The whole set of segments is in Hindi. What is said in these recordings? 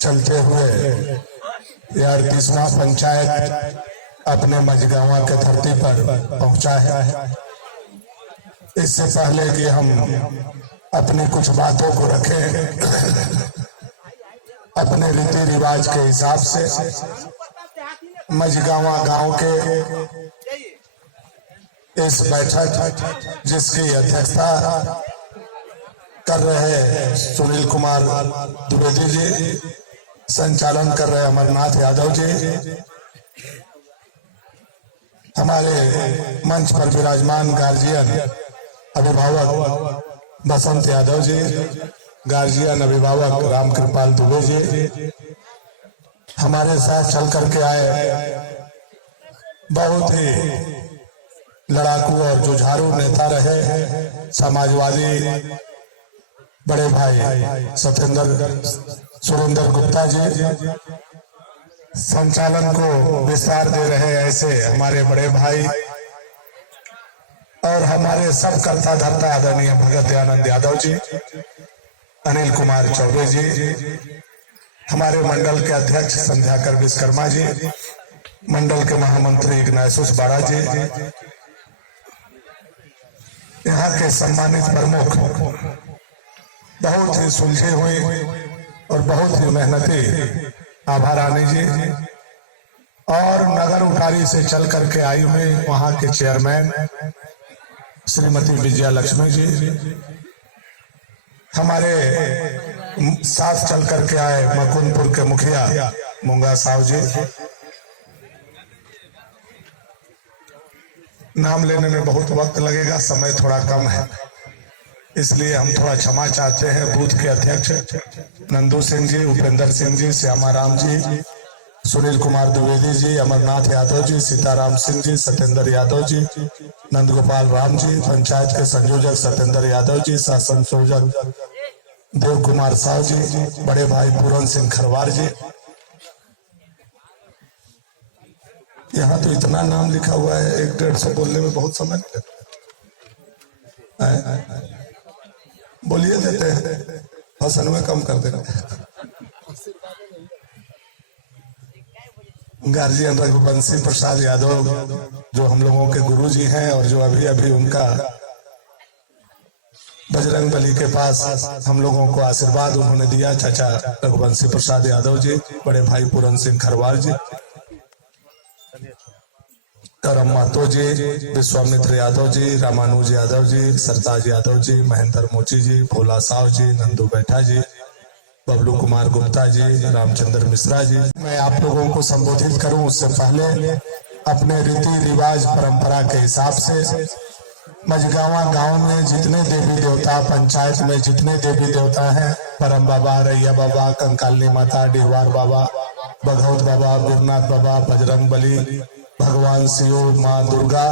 चलते हुए यह 38वां पंचायत अपने मझगावा के धरती पर पहुंचा है। इससे पहले कि हम अपनी कुछ बातों को रखें अपने रीति रिवाज के हिसाब से, मझगावा गांव के इस बैठक जिसकी अध्यक्षता कर रहे सुनील कुमार द्विवेदी जी, संचालन कर रहे अमरनाथ यादव जी, हमारे मंच पर विराजमान गार्जियन अभिभावक बसंत यादव जी, गार्जियन अभिभावक रामकृपाल दुबे जी, हमारे साथ चल करके आए बहुत ही लड़ाकू और जुझारू नेता रहे समाजवादी बड़े भाई सुरेंद्र गुप्ता जी, संचालन को विस्तार दे रहे ऐसे हमारे बड़े भाई और हमारे सब कर्ता धर्ता आदरणीय भगत दयानंद यादव जी, अनिल कुमार चौबे जी, हमारे मंडल के अध्यक्ष संध्याकर विश्वकर्मा जी, मंडल के महामंत्री इग्नाइसुस बाड़ा जी, यहाँ के सम्मानित प्रमुख बहुत ही सुलझे हुए और बहुत ही मेहनती आभा रानी जी, और नगर उठारी से चल करके आई हुई वहां के चेयरमैन श्रीमती विजया लक्ष्मी जी, हमारे साथ चल करके आए मकुंदपुर के मुखिया मुंगा साहु जी। नाम लेने में बहुत वक्त लगेगा, समय थोड़ा कम है, इसलिए हम थोड़ा क्षमा चाहते हैं। बूथ के अध्यक्ष नंदू सिंह जी, उपेंद्र सिंह जी, श्यामाराम जी, सुनील कुमार द्विवेदी जी, अमरनाथ यादव जी, सीताराम सिंह जी, सत्येंद्र यादव जी, नंदगोपाल राम जी, पंचायत के संयोजक सत्येंद्र यादव जी, सह संयोजक देव कुमार साहु जी, बड़े भाई पूरन सिंह खरवार जी। यहाँ तो इतना नाम लिखा हुआ है, 1-150 बोलने में बहुत समय लगता है। बोलिए देते हैं, हसन में कम कर देना। गार्जियन रघुवंशी प्रसाद यादव जो हम लोगों के गुरुजी हैं और जो अभी अभी उनका बजरंग बली के पास हम लोगों को आशीर्वाद उन्होंने दिया, चाचा रघुवंशी प्रसाद यादव जी, बड़े भाई पूरन सिंह खरवार जी, करम मातो जी, विश्वामित्र यादव जी, रामानुज यादव जी, सरताज यादव जी, महेंद्र मोची जी, भोला साहु जी, नंदू बैठा जी, बबलू कुमार गुप्ता जी, रामचंद्र मिश्रा जी। मैं आप लोगों को संबोधित करूं उससे पहले अपने रीति रिवाज परंपरा के हिसाब से मझगावा गांव में जितने देवी देवता, पंचायत में जितने देवी देवता हैं, परम बाबा, रैया बाबा, कंकालनी माता, डिहवार बाबा, बघौत बाबा, वीरनाथ बाबा, बजरंग बली, भगवान शिव, माँ दुर्गा,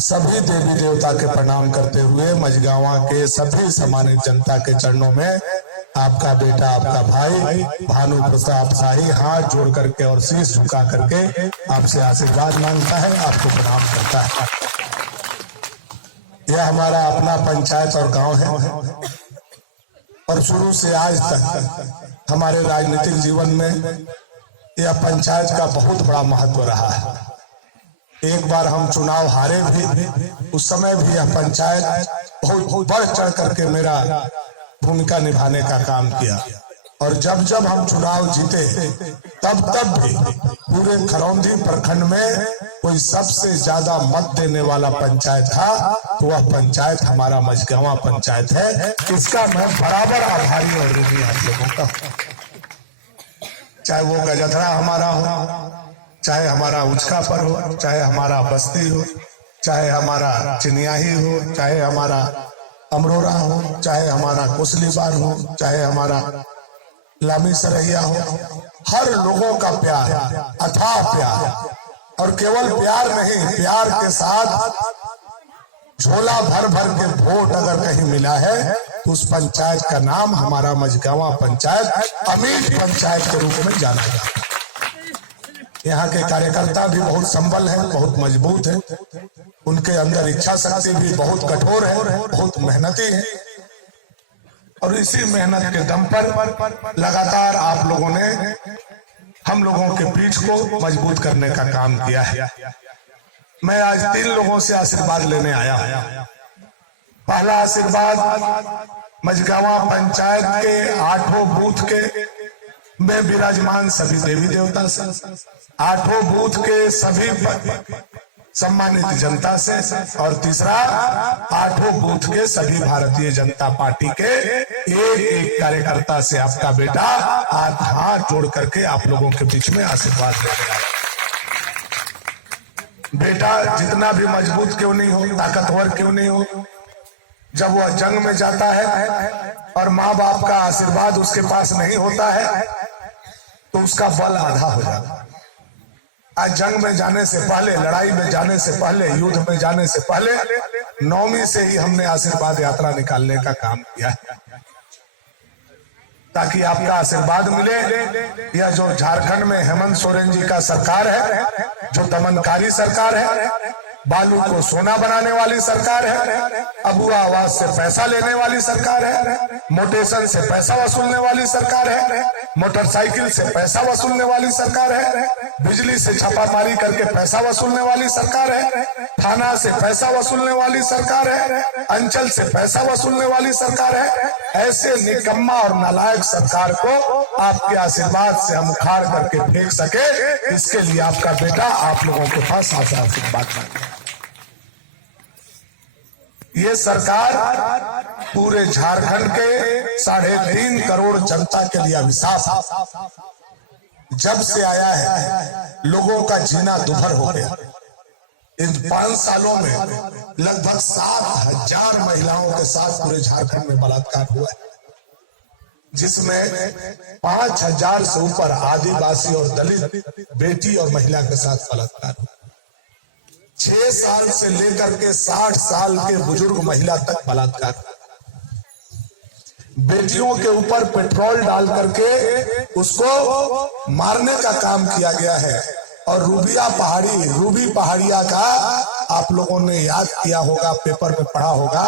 सभी देवी देवता के प्रणाम करते हुए मझगावा के सभी सम्मानित जनता के चरणों में आपका बेटा, आपका भाई भानु प्रताप शाही हाथ जोड़ करके और शीश झुका करके आपसे आशीर्वाद मांगता है, आपको प्रणाम करता है। यह हमारा अपना पंचायत और गांव है और शुरू से आज तक हमारे राजनीतिक जीवन में यह पंचायत का बहुत बड़ा महत्व रहा है। एक बार हम चुनाव हारे भी, उस समय भी यह पंचायत बहुत बढ़ चढ़ करके मेरा भूमिका निभाने का काम किया, और जब जब हम चुनाव जीते तब भी पूरे खरौंदी प्रखंड में कोई सबसे ज्यादा मत देने वाला पंचायत था तो वह पंचायत हमारा मझगावा पंचायत है। इसका मैं बराबर आभारी और ऋणी आप लोगों का, चाहे वो गजथरा हमारा हो, चाहे हमारा उचका पर हो, चाहे हमारा बस्ती हो, चाहे हमारा चिनियाही हो, चाहे हमारा अमरोरा हो, चाहे हमारा कुसलीबार हो, चाहे हमारा लामी सरैया हो, हर लोगों का प्यार, अथाह प्यार, और केवल प्यार नहीं, प्यार के साथ झोला भर भर के वोट अगर कहीं मिला है तो उस पंचायत का नाम हमारा मझगावा पंचायत अमीर पंचायत के रूप में जाना जाता है। यहाँ के कार्यकर्ता भी बहुत संबल हैं, बहुत मजबूत हैं, उनके अंदर इच्छा शक्ति भी बहुत कठोर है, बहुत मेहनती है। और इसी मेहनत के दम पर लगातार आप लोगों ने हम लोगों के पीठ को मजबूत करने का काम किया है। मैं आज 3 लोगों से आशीर्वाद लेने आया हूं। पहला आशीर्वाद मझगावा पंचायत के 8 बूथ के में विराजमान सभी देवी देवता से, 8 बूथ के सभी सम्मानित जनता से, और तीसरा 8 बूथ के सभी भारतीय जनता पार्टी के एक कार्यकर्ता से आपका बेटा आज हाथ जोड़ करके आप लोगों के बीच में आशीर्वाद दे रहा है। बेटा जितना भी मजबूत क्यों नहीं हो, ताकतवर क्यों नहीं हो, जब वह जंग में जाता है और माँ बाप का आशीर्वाद उसके पास नहीं होता है तो उसका बल आधा हो जाता है। आज जंग में जाने से पहले, लड़ाई में जाने से पहले, युद्ध में जाने से पहले 9वीं से ही हमने आशीर्वाद यात्रा निकालने का काम किया है ताकि आपका आशीर्वाद मिले। यह जो झारखंड में हेमंत सोरेन जी का सरकार है, जो दमनकारी सरकार है, बालू को सोना बनाने वाली सरकार है, अबुआ आवाज से पैसा लेने वाली सरकार है, मोटेशन से पैसा वसूलने वाली सरकार है, मोटरसाइकिल से पैसा वसूलने वाली सरकार है, बिजली से छापामारी करके पैसा वसूलने वाली सरकार है, थाना से पैसा वसूलने वाली सरकार है, अंचल से पैसा वसूलने वाली सरकार है। ऐसे निकम्मा और नालायक सरकार को आपके आशीर्वाद से हम उखाड़ करके फेंक सके, इसके लिए आपका बेटा आप लोगों के पास आपका आशीर्वाद मांगे। ये सरकार पूरे झारखंड के 3.5 करोड़ जनता के लिए अभिशाप। जब से आया है लोगों का जीना दुभर हो गया। इन 5 सालों में लगभग 7,000 महिलाओं के साथ पूरे झारखंड में बलात्कार हुआ है, जिसमें 5,000 से ऊपर आदिवासी और दलित बेटी और महिला के साथ बलात्कार हुआ। 6 साल से लेकर के 60 साल के बुजुर्ग महिला तक बलात्कार। बेटियों के ऊपर पेट्रोल डाल करके उसको मारने का काम किया गया है। और रूबी पहाड़िया का आप लोगों ने याद किया होगा, पेपर में पढ़ा होगा,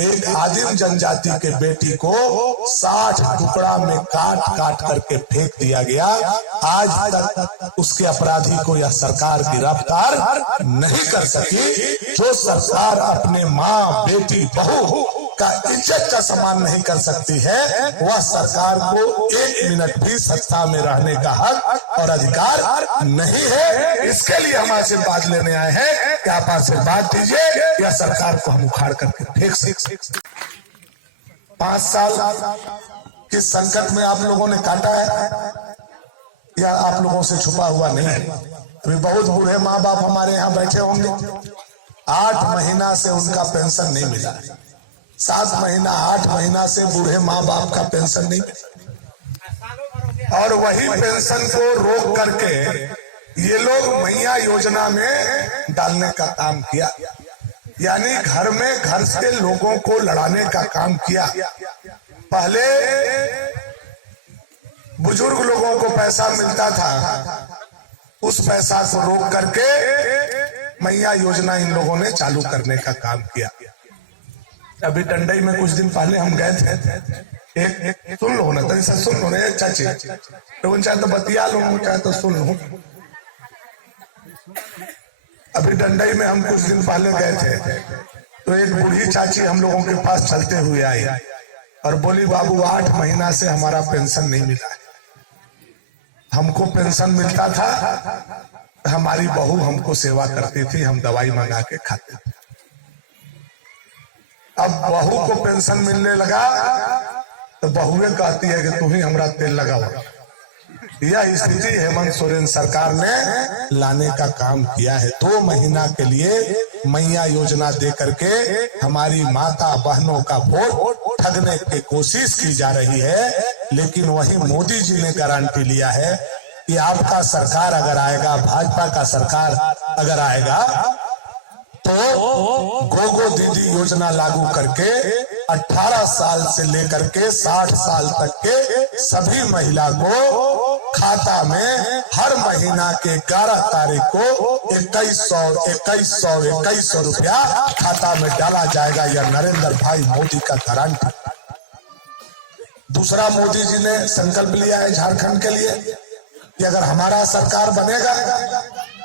एक आदिम जनजाति के बेटी को 60 टुकड़ा में काट काट करके फेंक दिया गया। आज तक उसके अपराधी को यह सरकार गिरफ्तार नहीं कर सकी। जो सरकार अपने माँ, बेटी, बहू का इज्जत का सम्मान नहीं कर सकती है, वह सरकार को 1 मिनट भी सत्ता में रहने का हक और अधिकार नहीं है। इसके लिए हम आशीर्वाद लेने आए हैं कि आप आशीर्वाद दीजिए, या सरकार को हम उखाड़ करके फेंक सकते। 5 साल किस संकट में आप लोगों ने काटा है, या आप लोगों से छुपा हुआ नहीं है। अभी बहुत बूढ़े माँ बाप हमारे यहाँ बैठे होंगे, 8 महीना से उनका पेंशन नहीं मिला। 7 महीना 8 महीना से बूढ़े माँ बाप का पेंशन नहीं मिला, और वही पेंशन को रोक करके ये लोग मैया योजना में डालने का काम किया, यानी घर में घर से लोगों को लड़ाने का काम किया। पहले बुजुर्ग लोगों को पैसा मिलता था, उस पैसा को रोक करके मैया योजना इन लोगों ने चालू करने का काम किया। अभी टंडई में कुछ दिन पहले हम गए थे, एक सुन लो ना, तो सुन लो ना चाची, तो चाहे तो बतिया लो, चाहे तो सुन लो। अभी डंडई में हम कुछ दिन पहले गए थे, तो एक बूढ़ी चाची हम लोगों के पास चलते हुए आई और बोली, बाबू 8 महीना से हमारा पेंशन नहीं मिला है। हमको पेंशन मिलता था, हमारी बहू हमको सेवा करती थी, हम दवाई मंगा के खाते थे। अब बहू को पेंशन मिलने लगा तो बहुएं कहती है कि तुम ही हमारा तेल लगाओ। यह स्थिति हेमंत सोरेन सरकार ने लाने का काम किया है। 2 महीना के लिए मैया योजना दे करके हमारी माता बहनों का वोट ठगने की कोशिश की जा रही है, लेकिन वही मोदी जी ने गारंटी लिया है कि आपका सरकार अगर आएगा, भाजपा का सरकार अगर आएगा, तो गोगो दीदी योजना लागू करके 18 साल से लेकर के 60 साल तक के सभी महिला को खाता में हर महीना के 11 तारीख को 2100 रुपया खाता में डाला जाएगा। यह नरेंद्र भाई मोदी का गारंटी। दूसरा, मोदी जी ने संकल्प लिया है झारखंड के लिए कि अगर हमारा सरकार बनेगा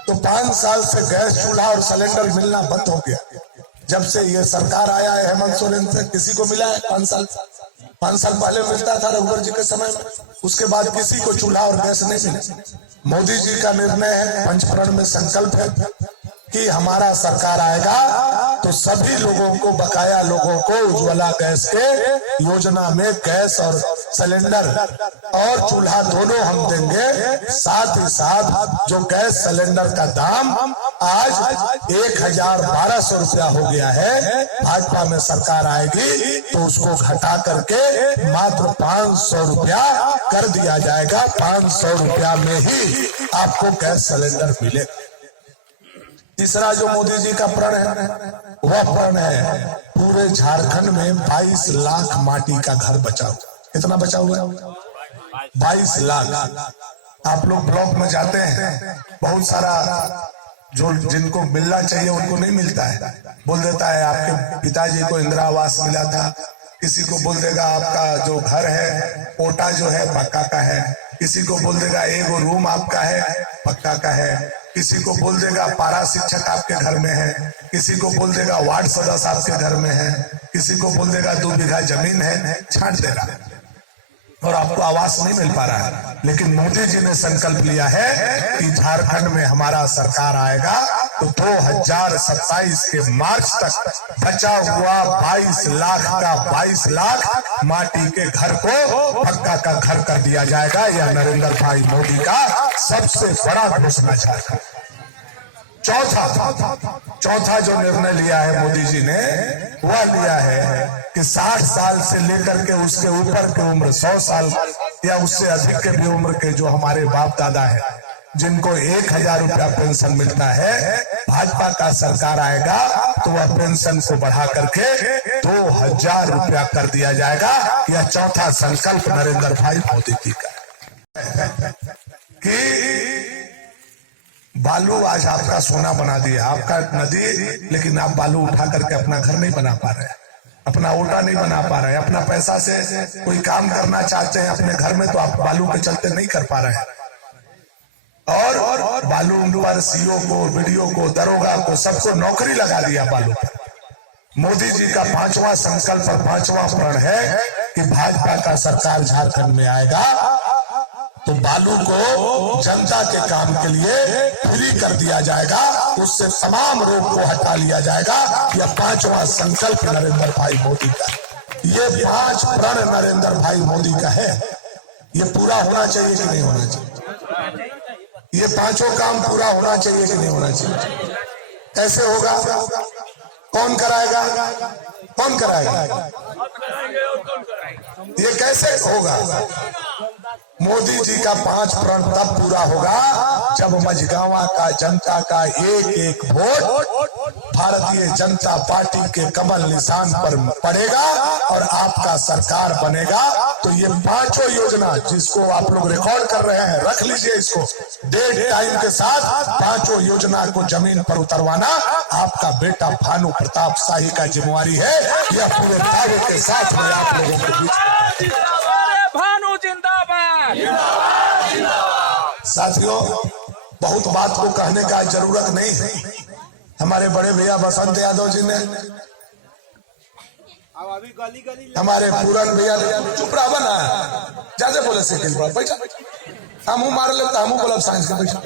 तो 5 साल से गैस चूल्हा और सिलेंडर मिलना बंद हो गया। जब से ये सरकार आया है हेमंत सोरेन से, किसी को मिला है? 5 साल पहले मिलता था रघुवर जी के समय में, उसके बाद किसी को चूल्हा और गैस नहीं मिला। मोदी जी का निर्णय है, पंचप्रण में संकल्प है कि हमारा सरकार आएगा तो सभी लोगों को, बकाया लोगों को उज्ज्वला गैस के योजना में गैस और सिलेंडर और चूल्हा दोनों हम देंगे। साथ ही साथ जो गैस सिलेंडर का दाम आज 1,1200 रुपया हो गया है, भाजपा में सरकार आएगी तो उसको घटा करके मात्र 500 रुपया कर दिया जाएगा। 500 रुपया में ही आपको गैस सिलेंडर मिलेगा। तीसरा जो मोदी जी का प्रण है, वह प्रण है पूरे झारखंड में 22 लाख माटी का घर बचा हुआ। कितना बचा हुआ है? 22 लाख। आप लोग ब्लॉक में जाते हैं, बहुत सारा जो जिनको मिलना चाहिए उनको नहीं मिलता है। बोल देता है आपके पिताजी को इंदिरा आवास मिला था, किसी को बोल देगा आपका जो घर है कोटा जो है पक्का का है, किसी को बोल देगा एक रूम आपका है पक्का का है, किसी को बोल देगा पारा शिक्षक आपके घर में है, किसी को बोल देगा वार्ड सदस्य आपके घर में है, किसी को बोल देगा 2 बीघा जमीन है, छांट दे रहा है और आपको आवास नहीं मिल पा रहा है। लेकिन मोदी जी ने संकल्प लिया है कि झारखंड में हमारा सरकार आएगा तो 2027 के मार्च तक बचा हुआ 22 लाख का 22 लाख माटी के घर को पक्का का घर कर दिया जाएगा। यह नरेंद्र भाई मोदी का सबसे बड़ा घोषणा था। चौथा जो निर्णय लिया है मोदी जी ने, वह लिया है कि 60 साल से लेकर के उसके ऊपर की उम्र, 100 साल या उससे अधिक के भी उम्र के जो हमारे बाप दादा है, जिनको 1,000 रुपया पेंशन मिलता है, भाजपा का सरकार आएगा तो वह पेंशन को बढ़ा करके 2,000 रुपया कर दिया जाएगा। यह चौथा संकल्प नरेंद्र भाई मोदी जी का कि बालू आज आपका सोना बना दिया, आपका नदी, लेकिन आप बालू उठा करके अपना घर नहीं बना पा रहे, अपना ओटा नहीं बना पा रहे, अपना पैसा से कोई काम करना चाहते हैं अपने घर में तो आप बालू के चलते नहीं कर पा रहे हैं। और बालू पर सीओ को, वीडियो को, दरोगा को, सबको नौकरी लगा दिया बालू पर। मोदी जी का 5वां संकल्प और 5वां प्रण है कि भाजपा का सरकार झारखंड में आएगा तो बालू को जनता के काम के लिए फ्री कर दिया जाएगा, उससे तमाम रोग को हटा लिया जाएगा। यह 5वां संकल्प नरेंद्र भाई मोदी का है। ये 5 प्रण नरेंद्र भाई मोदी का है। ये पूरा होना चाहिए कि नहीं होना चाहिए? ये 5 काम पूरा होना चाहिए कि नहीं होना चाहिए? कैसे होगा? कौन कराएगा? कौन कराएगा? ये कैसे होगा? मोदी जी का 5 प्रण तब पूरा होगा जब मझगांवा का जनता का एक वोट भारतीय जनता पार्टी के कमल निशान पर पड़ेगा और आपका सरकार बनेगा। तो ये 5 योजना जिसको आप लोग रिकॉर्ड कर रहे हैं, रख लीजिए इसको, डेट टाइम के साथ 5 योजना को जमीन पर उतरवाना आपका बेटा भानु प्रताप शाही का जिम्मेवारी है। यह पूरे दावे के साथ में आप लोगों के बीच भानु जिंदाबाद। साथियों, बहुत बात को कहने का जरूरत नहीं है। हमारे बड़े भैया बसंत यादव जी ने, हमारे पूरन भैया ने, चुप रहा बना ज्यादा बोले से बैठा, हम मार लेता, हम बोला साइंस के बैठा।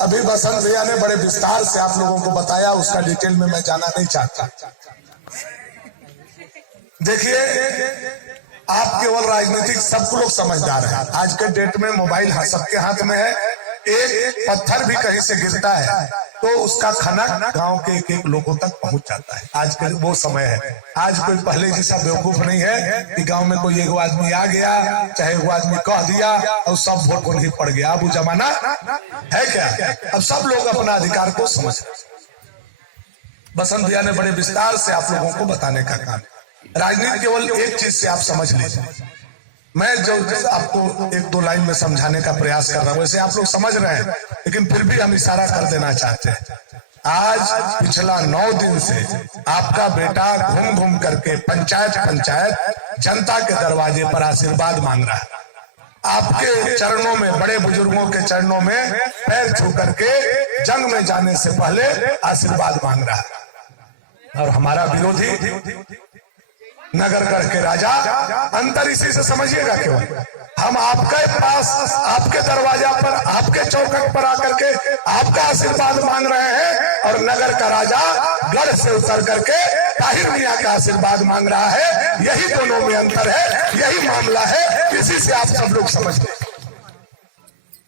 अभी बसंत भैया ने बड़े विस्तार से आप लोगों को बताया, उसका डिटेल में मैं जाना नहीं चाहता। देखिए, आप केवल राजनीतिक, सबको लोग समझदार हैं। आज के डेट में मोबाइल सबके हाथ में है। एक पत्थर भी कहीं से गिरता है तो उसका खनक गांव के एक लोगों तक पहुंच जाता है। आज के वो समय है। आज कोई पहले जैसा बेवकूफ नहीं है कि गांव में कोई एक आदमी आ गया, चाहे वो आदमी कह दिया और सब वोट को नहीं पड़ गया। अब वो जमाना है क्या? अब सब लोग अपना अधिकार को समझ रहे। बसंत भैया ने बड़े विस्तार से आप लोगों को बताने का काम। राजनीति केवल एक चीज से आप समझ लीजिए। मैं जो आपको 1-2 लाइन में समझाने का प्रयास कर रहा हूं, वैसे आप लोग समझ रहे हैं, लेकिन फिर भी हम इशारा कर देना चाहते हैं। आज पिछला 9 दिन से आपका बेटा घूम घूम करके पंचायत जनता के दरवाजे पर आशीर्वाद मांग रहा है। आपके चरणों में, बड़े बुजुर्गों के चरणों में पैर छू करके जंग में जाने से पहले आशीर्वाद मांग रहा है। और हमारा विरोधी नगरगढ़ के राजा, अंतर इसी से समझिएगा क्यों हम आपके पास, आपके दरवाजा पर, आपके चौखट पर आकर के आपका आशीर्वाद मांग रहे हैं, और नगर का राजा गढ़ से उतर करके ताहिर मियां का आशीर्वाद मांग रहा है। यही दोनों में अंतर है, यही मामला है, इसी से आप सब लोग समझते।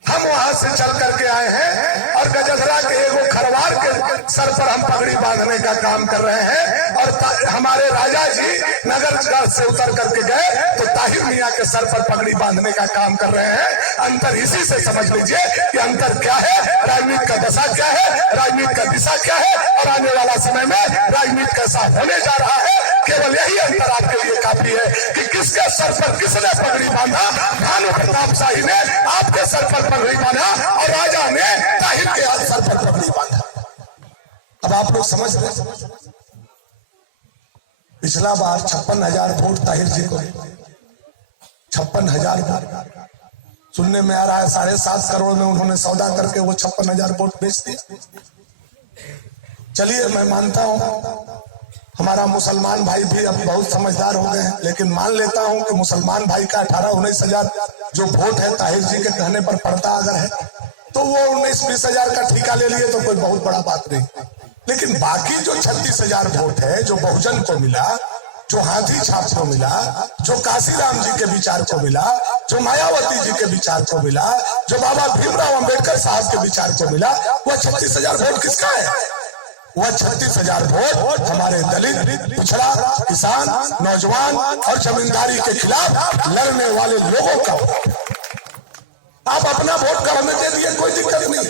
हम वहां से चल करके आए हैं और गजधरा के एगो खरवार के सर पर हम पगड़ी बांधने का काम कर रहे हैं, और हमारे राजा जी नगरगढ़ से उतर करके गए तो ताहिर मियां के सर पर पगड़ी बांधने का काम कर रहे हैं। अंतर इसी से समझ लीजिए कि अंतर क्या है, राजनीति का दशा क्या है, राजनीति का दिशा क्या है, और आने वाला समय में राजनीति कैसा होने जा रहा है। केवल यही अंतर आपके लिए काफी है कि किसके सर पर किसने पगड़ी बांधा। भानु प्रताप शाही ने आपके सर पर पगड़ी बांधा और राजा ने ताहिर के सर पर पगड़ी बांधा। अब आप लोग समझ रहे, पिछला बार 56,000 वोट ताहिर जी को, 56,000 वोट सुनने में आ रहा है। 7.5 करोड़ में उन्होंने सौदा करके वो 56,000 वोट बेच दिए। चलिए मैं मानता हूं हमारा मुसलमान भाई भी अब बहुत समझदार हो गए हैं, लेकिन मान लेता हूं कि मुसलमान भाई का 18-19,000 जो वोट है ताहिर जी के कहने पर पड़ता अगर है तो वो 19-20,000 का ठेका ले लिए तो कोई बहुत बड़ा बात नहीं। लेकिन बाकी जो 36,000 वोट है, जो बहुजन को मिला, जो हाथी छाप को मिला, जो काशीराम जी के विचार को मिला, जो मायावती जी के विचार को मिला, जो बाबा भीमराव अंबेडकर साहब के विचार को मिला, वह 36,000 वोट किसका है? वह 36,000 वोट हमारे दलित, पिछड़ा, किसान, नौजवान और जमींदारी के खिलाफ लड़ने वाले लोगों का। आप अपना वोट गढ़ दे दिए, कोई दिक्कत नहीं,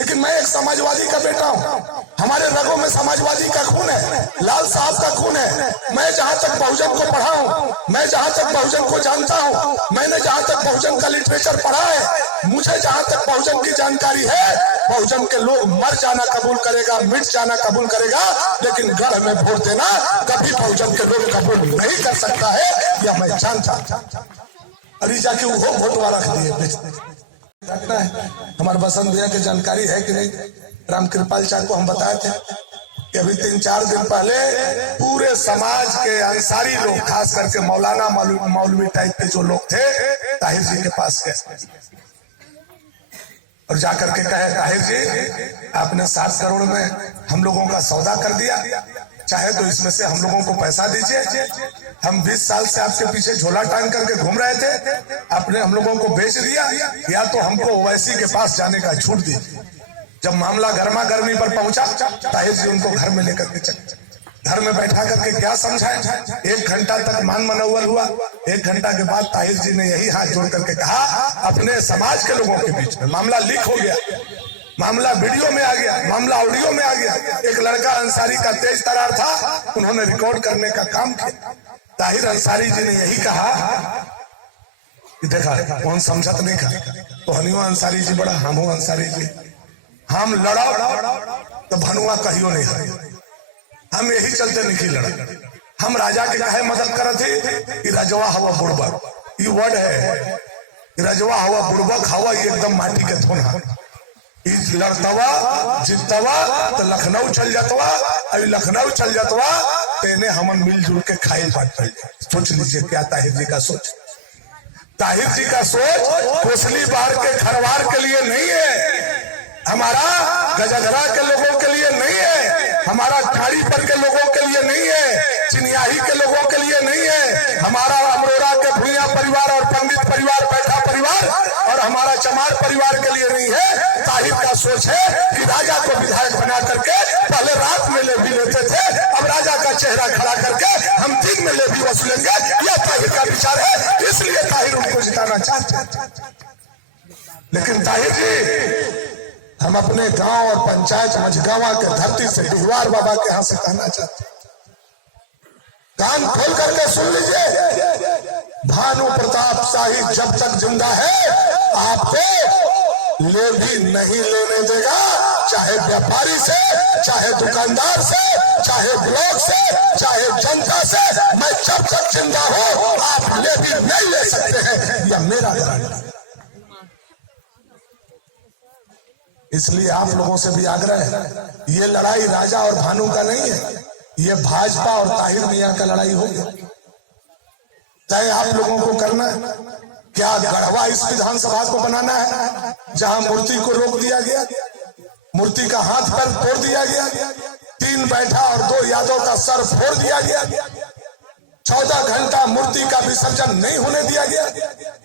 लेकिन मैं एक समाजवादी का बेटा हूँ, हमारे रगों में समाजवादी का खून है, लाल साहब का खून है। मैं जहाँ तक बहुजन को पढ़ा हूँ, मैं जहाँ तक बहुजन को जानता हूँ, मैंने जहाँ तक बहुजन का लिटरेचर पढ़ा है, मुझे जहाँ तक बहुजन की जानकारी है, बहुजन के लोग मर जाना कबूल करेगा, मिट जाना कबूल करेगा, लेकिन गढ़ में वोट देना कभी बहुजन के लोग कबूल नहीं कर सकता है, यह मैं जानता। अरे जाके वो वोटवा रख दिए घटना है। हमारे बसंत भैया की जानकारी है कि नहीं? राम कृपाल चाचा को हम बताए थे कि अभी 3-4 दिन पहले पूरे समाज के अंसारी लोग, खास करके मौलाना मौलवी टाइप के जो लोग थे, ताहिर जी के पास गए और जाकर के कहे, ताहिर जी आपने 7 करोड़ में हम लोगों का सौदा कर दिया, चाहे तो इसमें से हम लोगों को पैसा दीजिए। हम 20 साल से आपके पीछे झोला टांग करके घूम रहे थे, आपने हम लोगों को बेच दिया, या तो हमको ओवैसी के पास जाने का छूट दीजिए। जब मामला गर्मा गर्मी पर पहुंचा, ताहिर जी उनको घर में लेकर के चले, घर में बैठा करके क्या समझाए। 1 घंटा तक मान मनौवल हुआ। 1 घंटा के बाद ताहिर जी ने यही हाथ जोड़ करके कहा, अपने समाज के लोगों के बीच में मामला लीक हो गया, मामला वीडियो में आ गया, मामला ऑडियो में आ गया। एक लड़का अंसारी का तेज तरार था, उन्होंने रिकॉर्ड करने का काम किया। ताहिर अंसारी जी ने यही कहा कि देखा कौन समझत नहीं का, तो हनुआ अंसारी जी बड़ा, हमू अंसारी जी, हम लड़ो तो भनुआ कहियो नहीं है, हम यही चलते नहीं लड़ा। हम राजा के कहे मदद करत थे कि रजवा हवा बुड़बक, ये वर्ड है, रजवा हवा बुड़बक हवा, ये एकदम माटी के थोन है। लड़तवा जितवा तो लखनऊ चल जातवा, अभी लखनऊ चल जातवा तेने हमन मिलजुल के खाई बात। सोच लीजिए क्या ताहिर जी का सोच। ताहिर जी का सोच कोसली बाढ़ के खरवार के लिए नहीं है, हमारा गजधरा के लोगों के लिए नहीं है, हमारा ठाड़ी पर के लोगों के लिए नहीं है, चिनियाही के लोगों के लिए नहीं है, हमारा अमरोरा के भूया परिवार और पंडित परिवार, बैठा परिवार और हमारा चमार परिवार के लिए नहीं है। ताहिर का सोच है कि राजा को विधायक बना करके पहले रात में ले भी लेते थे, अब राजा का चेहरा खड़ा करके हम दिन में ले भी वसूलेंगे, यह ताहिर का विचार है, इसलिए ताहिर उनको जिताना चाहते। लेकिन ताहिर जी, हम अपने गांव और पंचायत मझगावा के धरती से डिहवार बाबा के यहाँ से कहना चाहते, कान खोल करके सुन लीजिए, भानु प्रताप शाही जब तक जिंदा है आपको ले भी नहीं लेने देगा। चाहे व्यापारी से, चाहे दुकानदार से, चाहे ब्लॉक से, चाहे जनता से, मैं जब तक जिंदा हूँ आप ले भी नहीं ले सकते हैं, यह मेरा गारंटी। इसलिए आप लोगों से भी आग्रह है, ये लड़ाई राजा और भानु का नहीं है, ये भाजपा और ताहिर मियां का लड़ाई हो गया। तय आप लोगों को करना है। क्या गढ़वा इस विधानसभा को बनाना है जहां मूर्ति को रोक दिया गया, मूर्ति का हाथ पैर तोड़ दिया गया, 3 बैठा और 2 यादव का सर फोड़ दिया गया, 14 घंटा मूर्ति का विसर्जन नहीं होने दिया गया,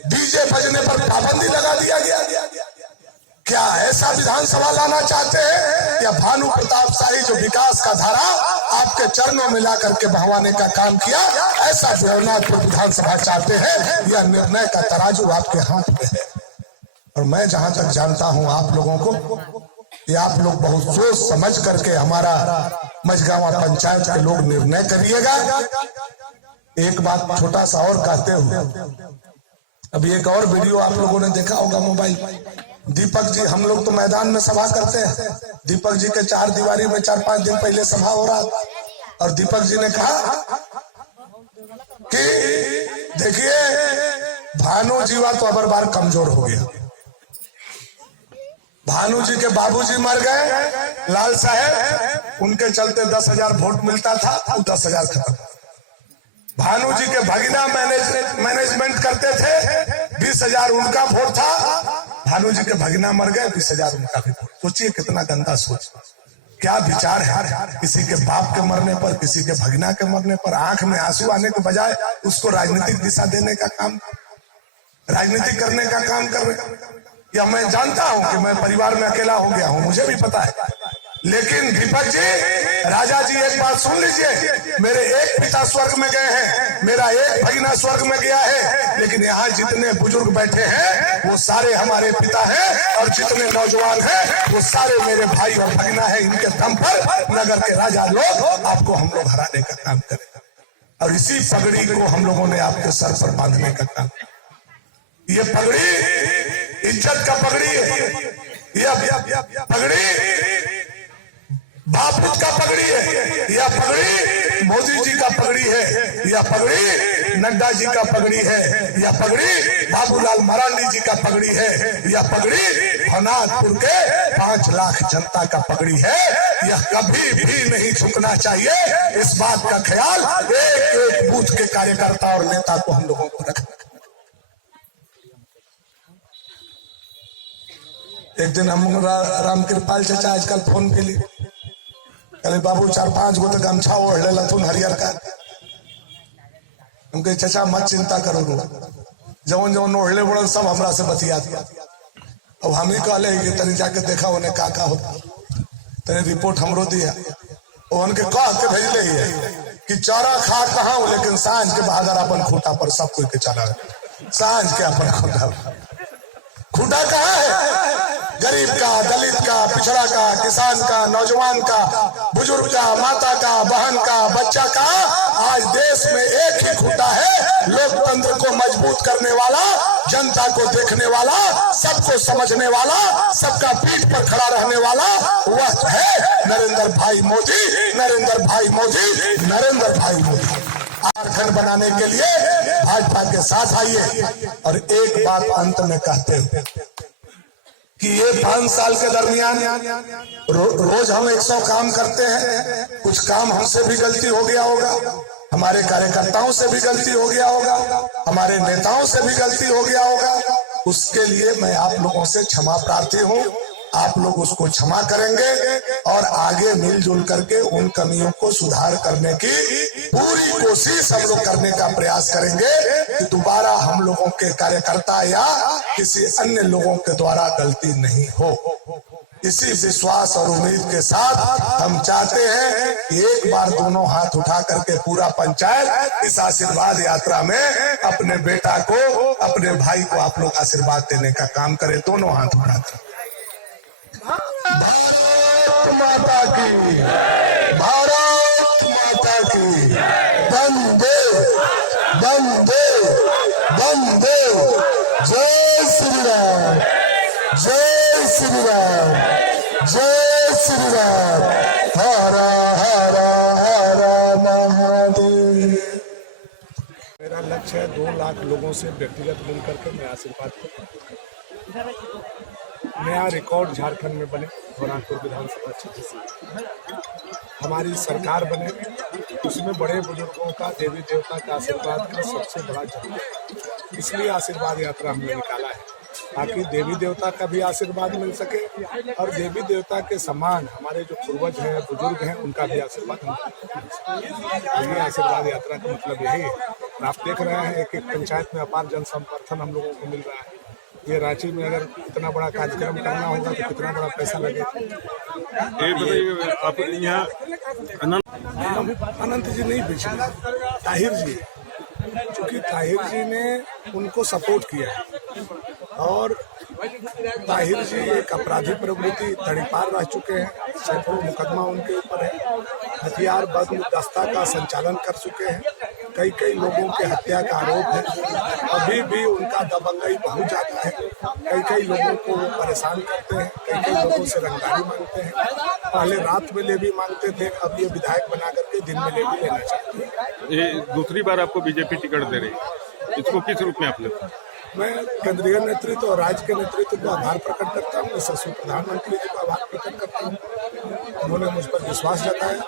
डीजे बजने पर पाबंदी लगा दिया गया। क्या ऐसा विधानसभा लाना चाहते हैं या भानु प्रताप शाही जो विकास का धारा आपके चरणों में ला करके बहवाने का काम किया, ऐसा देवनाथपुर विधानसभा चाहते हैं? यह निर्णय का तराजू आपके हाथ में है। और मैं जहां तक जानता हूं आप लोगों को, ये आप लोग बहुत सोच समझ करके हमारा मझगांवा पंचायत के लोग निर्णय करिएगा। एक बात छोटा सा और कहते हुए, अभी एक और वीडियो आप लोगों ने देखा होगा मोबाइल, दीपक जी, हम लोग तो मैदान में सभा करते हैं, दीपक जी के 4 दीवारी में 4-5 दिन पहले सभा हो रहा था और दीपक जी ने कहा कि देखिए भानु जीवा तो अबर बार कमजोर हो गया, भानु जी के बाबूजी मर गए, लाल साहब, उनके चलते 10,000 वोट मिलता था, वो 10,000 खत्म। भानु जी के भगीना मैनेजमेंट करते थे, 20,000 उनका वोट था, भानु जी के भगीना मर गए, 20,000 उनका भी वोट। सोचिए कितना गंदा सोच, क्या विचार है। किसी के बाप के मरने पर, किसी के भगीना के मरने पर आंख में आंसू आने के बजाय उसको राजनीतिक दिशा देने का काम, राजनीति करने का काम कर रहे। या मैं जानता हूं कि मैं परिवार में अकेला हो गया हूं, मुझे भी पता है, लेकिन दीपक जी, राजा जी, एक बात सुन लीजिए, मेरे एक पिता स्वर्ग में गए हैं, मेरा एक भगीना स्वर्ग में गया है, लेकिन यहाँ जितने बुजुर्ग बैठे हैं वो सारे हमारे पिता हैं और जितने नौजवान हैं वो सारे मेरे भाई और भगीना है। इनके दम पर नगर के राजा लोग आपको हम लोग हराने का काम करें और इसी पगड़ी को हम लोगों ने आपके सर पर बांधने का काम। ये पगड़ी इज्जत का पगड़ी है, यह पगड़ी बापूत का पगड़ी है, यह पगड़ी मोदी जी का पगड़ी है, यह पगड़ी नड्डा जी का पगड़ी है, यह पगड़ी बाबूलाल मरांडी जी का पगड़ी है, यह पगड़ी भवनाथपुर के 5 लाख जनता का पगड़ी है। यह कभी भी नहीं झुकना चाहिए। इस बात का ख्याल एक बूथ के कार्यकर्ता और नेता को हम लोगों को रखना। एक दिन हम राम कृपाल चाचा आजकल फोन के लिए अरे बाबू 4-5 गो तो गमछा ओढ़ ले लथुन हरियर का, उनके चाचा मत चिंता करो, जवन जवन ओढ़ले बड़न सब हमरा से बतिया दिया। अब हम ही कहले कि तनी जाके देखा उन्हें का होता, तनी रिपोर्ट हमरो दिया, उनके कह के भेजले है कि चारा खा कहा, लेकिन सांझ के बहादुर अपन खूटा पर सब कोई के चला, सांझ के अपन खूटा कहाँ है? गरीब का, दलित का, पिछड़ा का, किसान का, नौजवान का, बुजुर्ग का, माता का, बहन का, बच्चा का। आज देश में एक ही खूंटा है, लोकतंत्र को मजबूत करने वाला, जनता को देखने वाला, सबको समझने वाला, सबका पीठ पर खड़ा रहने वाला, वह है नरेंद्र भाई मोदी, नरेंद्र भाई मोदी, नरेंद्र भाई मोदी। झारखंड बनाने के लिए भाजपा के साथ आइए। और एक बात अंत में कहते हुए कि ये 5 साल के दरमियान रोज हम 100 काम करते हैं, कुछ काम हमसे भी गलती हो गया होगा, हमारे कार्यकर्ताओं से भी गलती हो गया होगा, हमारे नेताओं से भी गलती हो गया होगा। उसके लिए मैं आप लोगों से क्षमा प्रार्थी हूँ। आप लोग उसको क्षमा करेंगे और आगे मिलजुल करके उन कमियों को सुधार करने की पूरी कोशिश हम लोग करने का प्रयास करेंगे कि दोबारा हम लोगों के कार्यकर्ता या किसी अन्य लोगों के द्वारा गलती नहीं हो। इसी विश्वास और उम्मीद के साथ हम चाहते हैं कि एक बार दोनों हाथ उठा करके पूरा पंचायत इस आशीर्वाद यात्रा में अपने बेटा को, अपने भाई को आप लोग आशीर्वाद देने का काम करें। दोनों हाथ उठाकर भारत माता की, भारत माता की, वंदे वंदे वंदे। जय श्री राम, जय श्री राम, जय श्री राम। हर हर हर महादेव। मेरा लक्ष्य है 2 लाख लोगों से व्यक्तिगत मिल करके मैं आशीर्वाद करूं। नया रिकॉर्ड झारखंड में बने, बुरहानपुर विधानसभा क्षेत्र से हमारी सरकार बने, उसमें बड़े बुजुर्गों का, देवी देवता का आशीर्वाद का सबसे बड़ा जरूरत है। इसलिए आशीर्वाद यात्रा हमने निकाला है, ताकि देवी देवता का भी आशीर्वाद मिल सके और देवी देवता के समान हमारे जो पूर्वज हैं, बुजुर्ग हैं, उनका भी आशीर्वाद मिल सके। ये आशीर्वाद यात्रा का मतलब यही है। आप देख रहे हैं एक पंचायत में अपार जन समर्थन हम लोगों को मिल रहा है। ये रांची में अगर इतना बड़ा कार्यक्रम करना होगा तो कितना बड़ा पैसा लगेगा। आप यहाँ अनंत जी नहीं पीछे, ताहिर जी, क्योंकि ताहिर जी ने उनको सपोर्ट किया है और ताहिर जी एक अपराधी प्रवृत्ति तड़ीपार रह चुके हैं। सैकड़ों मुकदमा उनके ऊपर है, हथियार बंद दस्ता का संचालन कर चुके हैं, कई लोगों के हत्या का आरोप है। अभी भी उनका दबंगई बहुत ज्यादा है, कई लोगों को वो परेशान करते हैं, कई लोगों से रंगदारी मांगते हैं। पहले रात में ले भी मांगते थे, अब ये विधायक बना करके दिन में ले भी लेना चाहते हैं। ये दूसरी बार आपको बीजेपी टिकट दे रही है, इसको किस रूप में आप लेते हैं? मैं केंद्रीय नेतृत्व और राज्य के नेतृत्व को आभार प्रकट करता हूँ। मैं ससुर प्रधानमंत्री जी को आभार प्रकट करता हूँ। उन्होंने मुझ पर विश्वास जताया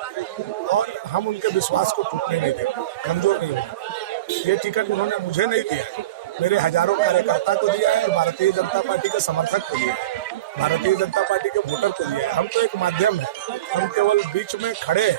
और हम उनके विश्वास को टूटने नहीं देंगे, कमजोर नहीं होंगे। ये टिकट उन्होंने मुझे नहीं दिया है, मेरे हजारों कार्यकर्ता को दिया है और भारतीय जनता पार्टी के समर्थक को दिया है, भारतीय जनता पार्टी के वोटर को दिया है। हम तो एक माध्यम है, हम केवल बीच में खड़े